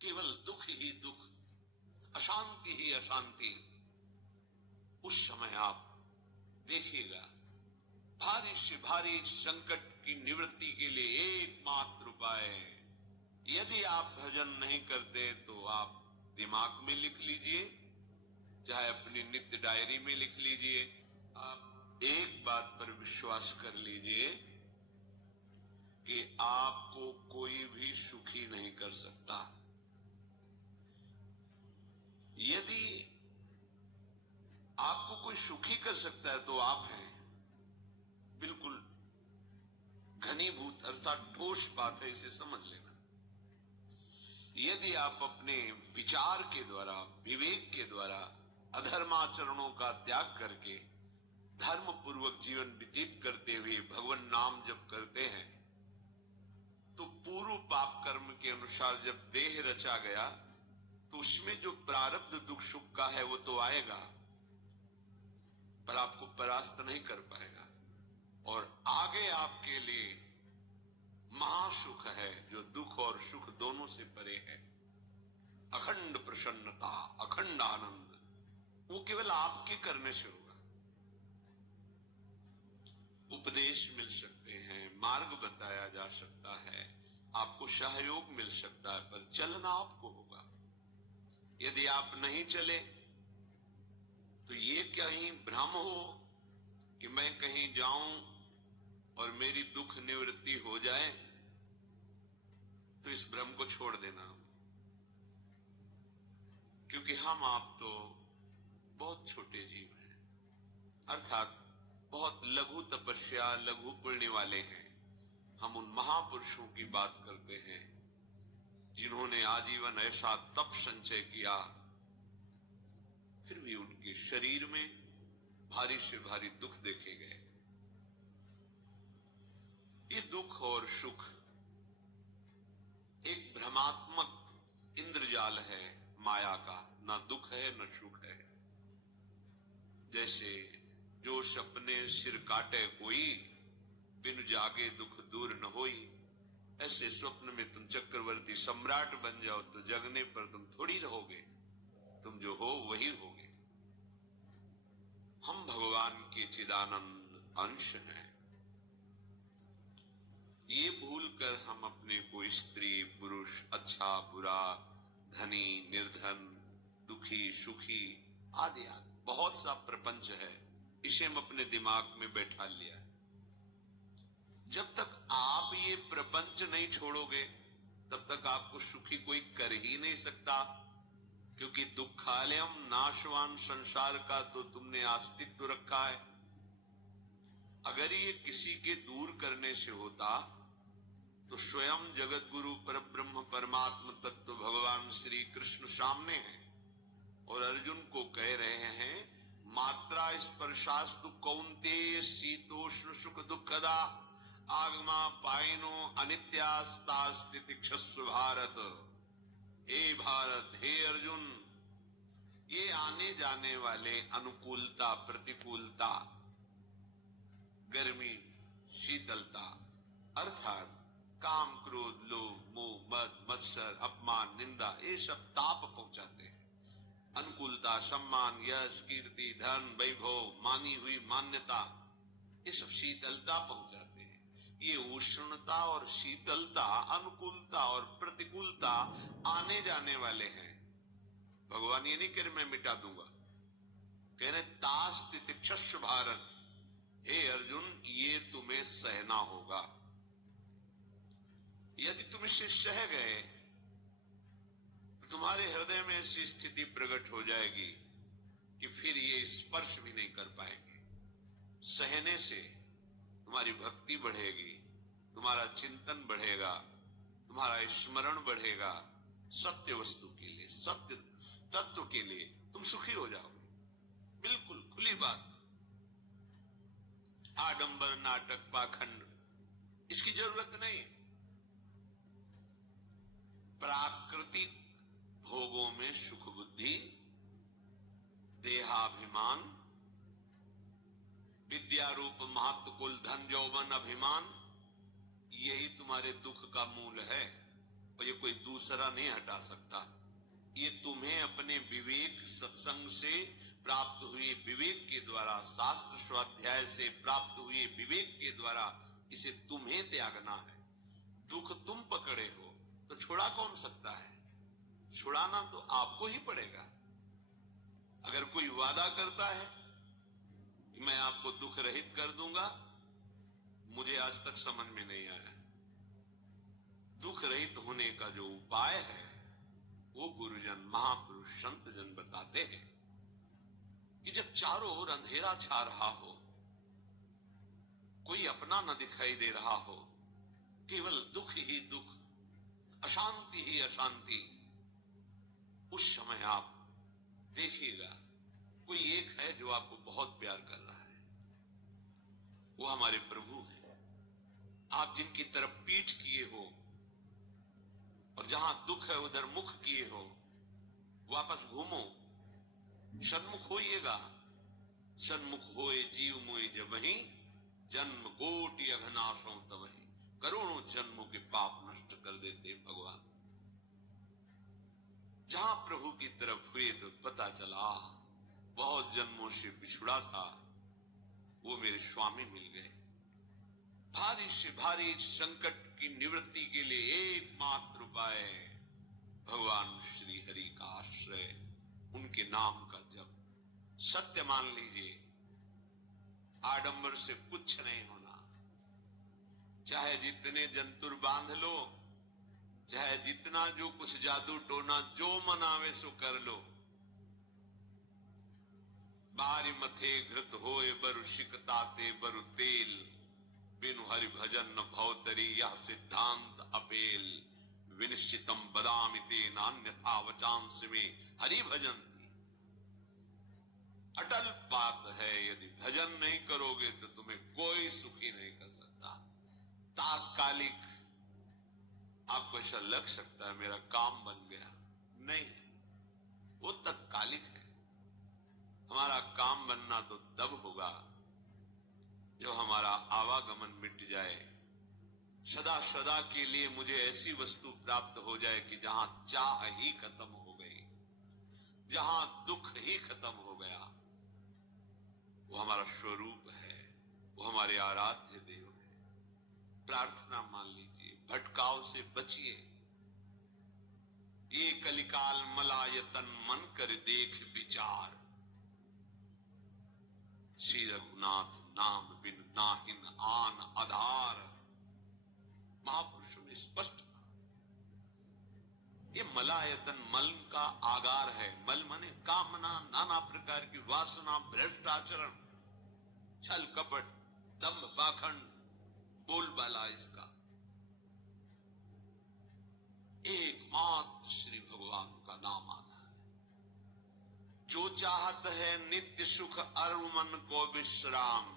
केवल दुख ही दुख, अशांति ही अशांति, उस समय आप देखिएगा भारी से भारी संकट की निवृत्ति के लिए एकमात्र उपाय है। यदि आप भजन नहीं करते तो आप दिमाग में लिख लीजिए, चाहे अपनी नित्य डायरी में लिख लीजिए। आप एक बात पर विश्वास कर लीजिए कि आपको कोई भी सुखी नहीं कर सकता। यदि आपको कोई सुखी कर सकता है तो आप हैं। बिल्कुल घनीभूत अर्थात ठोस बात है, इसे समझ लेना। यदि आप अपने विचार के द्वारा, विवेक के द्वारा अधर्माचरणों का त्याग करके धर्म पूर्वक जीवन व्यतीत करते हुए भगवान नाम जप करते हैं, तो पूर्व पाप कर्म के अनुसार जब देह रचा गया तो उसमें जो प्रारब्ध दुख सुख का है वो तो आएगा, पर आपको परास्त नहीं कर पाएगा। और आगे आपके लिए महासुख है जो दुख और सुख दोनों से परे है। अखंड प्रसन्नता, अखंड आनंद, वो केवल आपके करने से होगा। उपदेश मिल सकते हैं, मार्ग बताया जा सकता है, आपको सहयोग मिल सकता है, पर चलना आपको होगा। यदि आप नहीं चले तो ये कहीं भ्रम हो कि मैं कहीं जाऊं और मेरी दुख निवृत्ति हो जाए, तो इस भ्रम को छोड़ देना। क्योंकि हम आप तो बहुत छोटे जीव हैं, अर्थात बहुत लघु तपस्या, लघु पुण्य वाले हैं। हम उन महापुरुषों की बात करते हैं जिन्होंने आजीवन ऐसा तप संचय किया, फिर भी उनके शरीर में भारी से भारी दुख देखे गए। ये दुख और सुख एक भ्रमात्मक इंद्रजाल है माया का, ना दुख है न सुख है। जैसे जो सपने सिर काटे कोई, बिन जागे दुख दूर न होई। ऐसे स्वप्न में तुम चक्रवर्ती सम्राट बन जाओ तो जगने पर तुम थोड़ी रहोगे, तुम जो हो वही होगे। हम भगवान के चिदानंद अंश हैं। ये भूलकर हम अपने को स्त्री पुरुष, अच्छा बुरा, धनी निर्धन, दुखी सुखी आदि आदि बहुत सा प्रपंच है, इसे हम अपने दिमाग में बैठा लिया है। जब तक आप ये प्रपंच नहीं छोड़ोगे तब तक आपको सुखी कोई कर ही नहीं सकता, क्योंकि दुखालयम नाशवान संसार का तो तुमने अस्तित्व रखा है। अगर ये किसी के दूर करने से होता तो स्वयं जगत गुरु परब्रह्म परमात्म तत्व भगवान श्री कृष्ण सामने हैं और अर्जुन को कह रहे हैं, मात्रा स्पर्शास्तु कौन्तेय शीतोष्ण सुख दुखदा आगमा पाइनो अनित्यास्तास्तितिक्षस्व भारत। हे भारत, हे अर्जुन, ये आने जाने वाले अनुकूलता प्रतिकूलता, गर्मी शीतलता, अर्थात काम क्रोध लोभ मोह मद मत्सर अपमान निंदा, ये सब ताप पहुंचाते हैं। अनुकूलता सम्मान यश कीर्ति धन वैभव मानी हुई मान्यता, ये सब शीतलता पहुंचाते हैं। ये उष्णता और शीतलता, अनुकूलता और प्रतिकूलता आने जाने वाले हैं। भगवान ये नहीं कह रहे मैं मिटा दूंगा, कह रहे तास तितिक्षस्व भारत। हे अर्जुन, ये तुम्हें सहना होगा। यदि तुम इसे सह गए तो तुम्हारे हृदय में ऐसी स्थिति प्रकट हो जाएगी कि फिर ये स्पर्श भी नहीं कर पाएंगे। सहने से तुम्हारी भक्ति बढ़ेगी, तुम्हारा चिंतन बढ़ेगा, तुम्हारा स्मरण बढ़ेगा, सत्य वस्तु के लिए, सत्य तत्व के लिए तुम सुखी हो जाओगे। बिल्कुल खुली बात। आडंबर नाटक पाखंड इसकी जरूरत नहीं। प्राकृतिक भोगों में सुख बुद्धि, देहाभिमान, विद्या रूप महत्व कुल धन यौवन अभिमान, यही तुम्हारे दुख का मूल है। और ये कोई दूसरा नहीं हटा सकता। ये तुम्हें अपने विवेक सत्संग से प्राप्त हुए विवेक के द्वारा, शास्त्र स्वाध्याय से प्राप्त हुए विवेक के द्वारा इसे तुम्हें त्यागना है। दुख तुम पकड़े हो तो छुड़ा कौन सकता है? छुड़ाना तो आपको ही पड़ेगा। अगर कोई वादा करता है कि मैं आपको दुख रहित कर दूंगा, मुझे आज तक समझ में नहीं आया। दुख रहित होने का जो उपाय है वो गुरुजन, महापुरुष, संत जन बताते हैं कि जब चारों ओर अंधेरा छा रहा हो, कोई अपना न दिखाई दे रहा हो, केवल दुख ही दुख, अशांति ही अशांति, उस समय आप देखिएगा कोई एक है जो आपको बहुत प्यार कर रहा है। वो हमारे प्रभु हैं। आप जिनकी तरफ पीठ किए हो और जहां दुख है उधर मुख किए हो, वापस घूमो, सन्मुख होइएगा। सन्मुख होए जीव मोए जब वही, जन्म कोटि अघनाशों तवही। करोड़ों जन्मों के पाप नष्ट कर देते भगवान। जहां प्रभु की तरफ हुए तो पता चला बहुत जन्मों से बिछुड़ा था, वो मेरे स्वामी मिल गए। भारी से भारी संकट की निवृत्ति के लिए एकमात्र उपाय भगवान श्री हरि का आश्रय, उनके नाम का जप। सत्य मान लीजिए, आडंबर से कुछ नहीं होना। चाहे जितने जंतुर बांध लो, चाहे जितना जो कुछ जादू टोना जो मनावे सो कर लो, बारी मथे घृत होए बरु शिकताते बरु तेल, बिनु हरि भजन न भवतरी यह सिद्धांत अपेल। विनिश्चितम बदामि तेन अन्यथा वचांस में हरि भजन। अटल बात है, यदि भजन नहीं करोगे तो तुम्हें कोई सुखी नहीं कर सकता। तात्कालिक आपको ऐसा लग सकता है मेरा काम बन गया, नहीं, वो तत्कालिक है। हमारा काम बनना तो तब होगा जो हमारा आवागमन मिट जाए, सदा सदा के लिए मुझे ऐसी वस्तु प्राप्त हो जाए कि जहां चाह ही खत्म हो गई, जहां दुख ही खत्म हो गया। वो हमारा स्वरूप है, वो हमारे आराध्य देव है। प्रार्थना मान लीजिए, भटकाव से बचिए। ये कलिकाल मलायतन मन कर देख विचार, श्री रघुनाथ नाम बिन नाहिन आन आधार। महापुरुषों ने स्पष्ट कहा, ये मलायतन मल का आगार है। मल माने कामना, नाना प्रकार की वासना, भ्रष्ट आचरण, छल कपट, दंभ पाखंड, बोलबाला इसका। एकमात्र श्री भगवान का नाम आधार। जो चाहत है नित्य सुख अरु मन को विश्राम,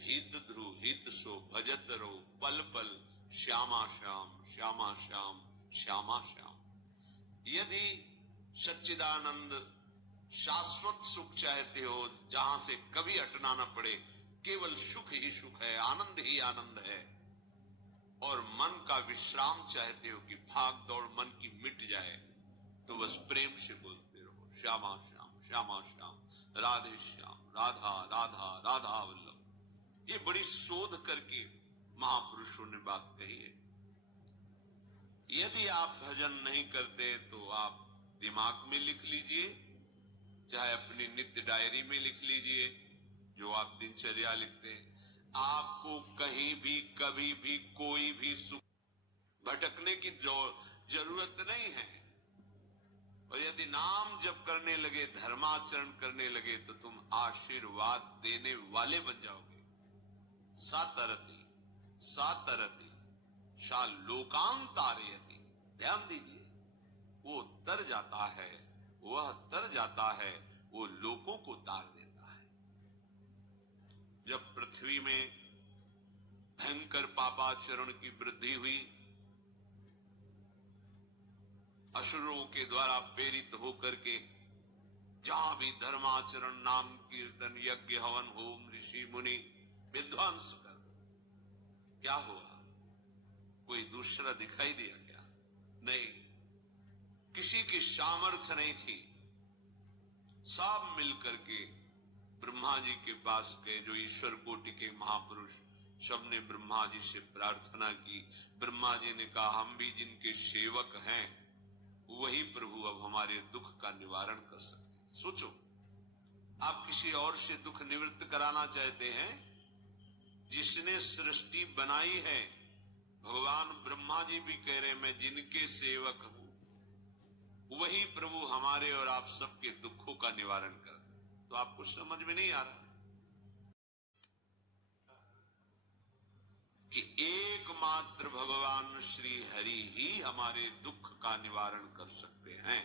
हित ध्रुव हित सो भजत रो पल पल श्यामा श्याम श्यामा श्याम श्यामा श्याम। यदि सच्चिदानंद शाश्वत सुख चाहते हो, जहां से कभी हटना न पड़े, केवल सुख ही सुख है, आनंद ही आनंद है, और मन का विश्राम चाहते हो कि भाग दौड़ मन की मिट जाए, तो बस प्रेम से बोलते रहो श्यामा श्याम श्यामा श्याम, राधे श्याम, राधा राधा राधा वल्लभ। ये बड़ी शोध करके महापुरुषों ने बात कही है। यदि आप भजन नहीं करते तो आप दिमाग में लिख लीजिए, चाहे अपनी नित्य डायरी में लिख लीजिए, जो आप दिनचर्या लिखते हैं। आपको कहीं भी कभी भी कोई भी सुख भटकने की जरूरत नहीं है। और यदि नाम जप करने लगे, धर्माचरण करने लगे, तो तुम आशीर्वाद देने वाले बन जाओगे। सातरति सातरति शा लोकांतारयति। ध्यान दीजिए, वो तर जाता है, वह तर जाता है, वो लोगों को तार देता है। जब पृथ्वी में भयंकर पापाचरण की वृद्धि हुई, असुरों के द्वारा प्रेरित होकर के जहां भी धर्माचरण, नाम कीर्तन, यज्ञ, हवन, होम, ऋषि मुनि विध्वंस कर, क्या हुआ? कोई दूसरा दिखाई दिया क्या? नहीं, किसी की सामर्थ्य नहीं थी। सब मिलकर के ब्रह्मा जी के पास गए, जो ईश्वर कोटि के महापुरुष, सबने ब्रह्मा जी से प्रार्थना की। ब्रह्मा जी ने कहा, हम भी जिनके सेवक हैं वही प्रभु अब हमारे दुख का निवारण कर सकते हैं। सोचो, आप किसी और से दुख निवृत्त कराना चाहते हैं? जिसने सृष्टि बनाई है, भगवान ब्रह्मा जी भी कह रहे हैं मैं जिनके सेवक हूं, वही प्रभु हमारे और आप सबके दुखों का निवारण कर। तो आपको समझ में नहीं आ रहा कि एकमात्र भगवान श्री हरि ही हमारे दुख का निवारण कर सकते हैं।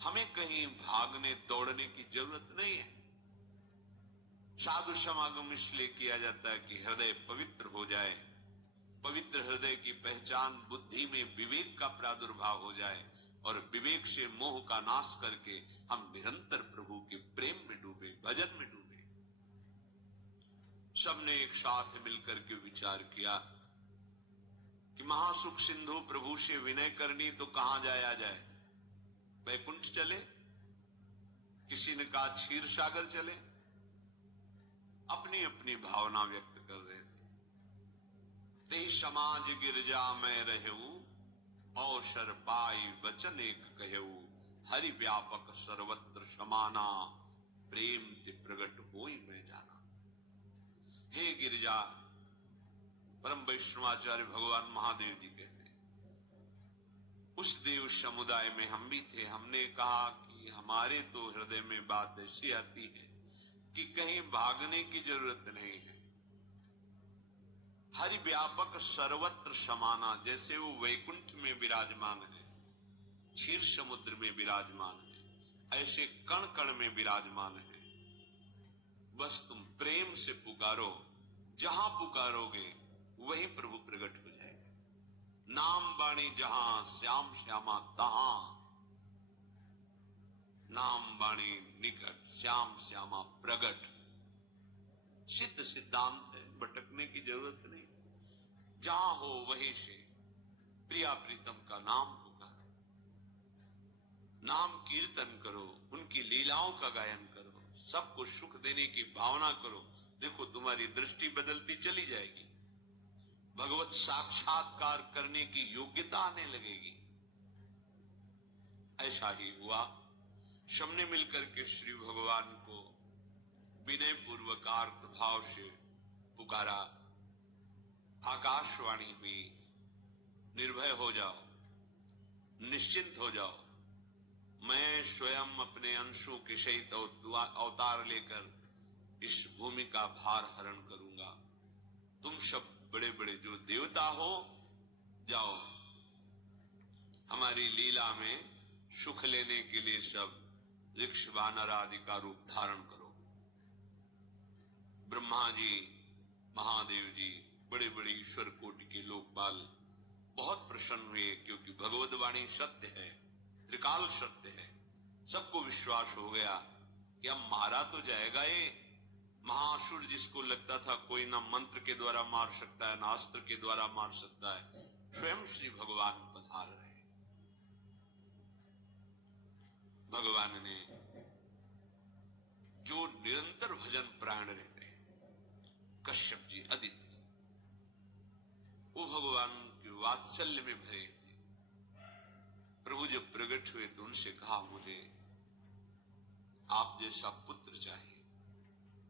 हमें कहीं भागने दौड़ने की जरूरत नहीं है। साधु समागम इसलिए किया जाता है कि हृदय पवित्र हो जाए। पवित्र हृदय की पहचान बुद्धि में विवेक का प्रादुर्भाव हो जाए और विवेक से मोह का नाश करके हम निरंतर प्रभु के प्रेम में डूबे, भजन में डूबे। सबने एक साथ मिलकर के विचार किया कि महासुख सिंधु प्रभु से विनय करनी तो कहां जाया जाए? वैकुंठ चले, किसी ने कहा क्षीर सागर चले। अपनी अपनी भावना व्यक्त कर रहे थे। ते समाज गिरजा में रहूं, अवसर पाई वचन एक कहूं, हरि व्यापक सर्वत्र समाना, प्रेम ते प्रगट होई मैं जाना। हे गिरिजा, परम वैष्णवाचार्य भगवान महादेव जी कहते हैं, उस देव समुदाय में हम भी थे। हमने कहा कि हमारे तो हृदय में बात ऐसी आती है कि कहीं भागने की जरूरत नहीं है। हरि व्यापक सर्वत्र समाना, जैसे वो वैकुंठ में विराजमान है, क्षीर समुद्र में विराजमान है, ऐसे कण कण में विराजमान है। बस तुम प्रेम से पुकारो, जहां पुकारोगे वही प्रभु प्रकट हो जाएगा। नाम बाणी जहां, श्याम श्यामा तहां। नाम बाणी निकट, श्याम श्यामा प्रगट। सिद्ध सिद्धांत है, भटकने की जरूरत नहीं। जहां हो वहीं से प्रिया प्रीतम का नाम पुकारो, नाम कीर्तन करो, उनकी लीलाओं का गायन करो, सबको सुख देने की भावना करो। देखो तुम्हारी दृष्टि बदलती चली जाएगी, भगवत साक्षात्कार करने की योग्यता आने लगेगी। ऐसा ही हुआ। सबने मिलकर के श्री भगवान को विनय पूर्वक आर्त भाव से पुकारा। आकाशवाणी हुई, निर्भय हो जाओ, निश्चिंत हो जाओ, मैं स्वयं अपने अंशों के सहित अवतार लेकर इस भूमि का भार हरण करूंगा। तुम सब बड़े बड़े जो देवता हो, जाओ हमारी लीला में सुख लेने के लिए सब ऋक्ष वानर आदि का रूप धारण करो। ब्रह्मा जी, महादेव जी, बड़े बड़े ईश्वर कोटि के लोकपाल बहुत प्रसन्न हुए, क्योंकि भगवत वाणी सत्य है, त्रिकाल सत्य है। सबको विश्वास हो गया कि अब मारा तो जाएगा ये महासुर, जिसको लगता था कोई ना मंत्र के द्वारा मार सकता है, ना अस्त्र के द्वारा मार सकता है। स्वयं श्री भगवान पधार रहे। भगवान ने जो निरंतर भजन प्राण रहते हैं, कश्यप जी, अदिति, वो भगवान के वात्सल्य में भरे थे। प्रभु जब प्रकट हुए तो उनसे कहा, मुझे आप जैसा पुत्र चाहिए।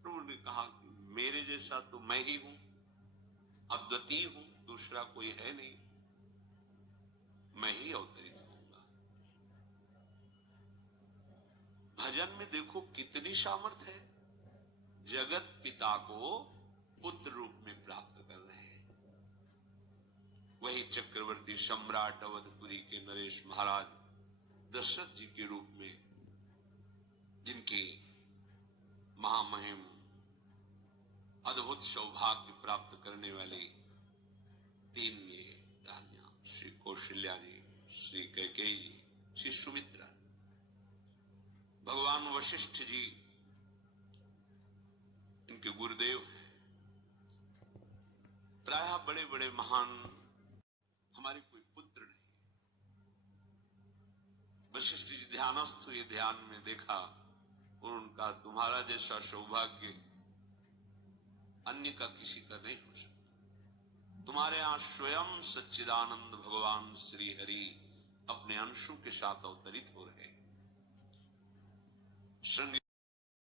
प्रभु ने कहा कि मेरे जैसा तो मैं ही हूं, अद्वितीय हूं, दूसरा कोई है नहीं, मैं ही अवतरित होऊंगा। भजन में देखो कितनी सामर्थ्य है। जगत पिता को पुत्र रूप में प्राप्त कर रहे हैं। वही चक्रवर्ती सम्राट अवधपुरी के नरेश महाराज दशरथ जी के रूप में, जिनकी महामहिम अद्भुत सौभाग्य प्राप्त करने वाली तीन ये रानियां, श्री कौशल्या जी, श्री कैकेयी जी, श्री सुमित्रा, भगवान वशिष्ठ जी इनके गुरुदेव हैं। प्रायः बड़े बड़े महान, हमारे कोई पुत्र नहीं, वशिष्ठ जी ध्यानस्थ हुए, ध्यान में देखा और उनका तुम्हारा जैसा सौभाग्य अन्य का किसी का नहीं हो सकता। तुम्हारे यहां स्वयं सच्चिदानंद भगवान श्री हरि अपने अंशों के साथ अवतरित हो रहे हैं।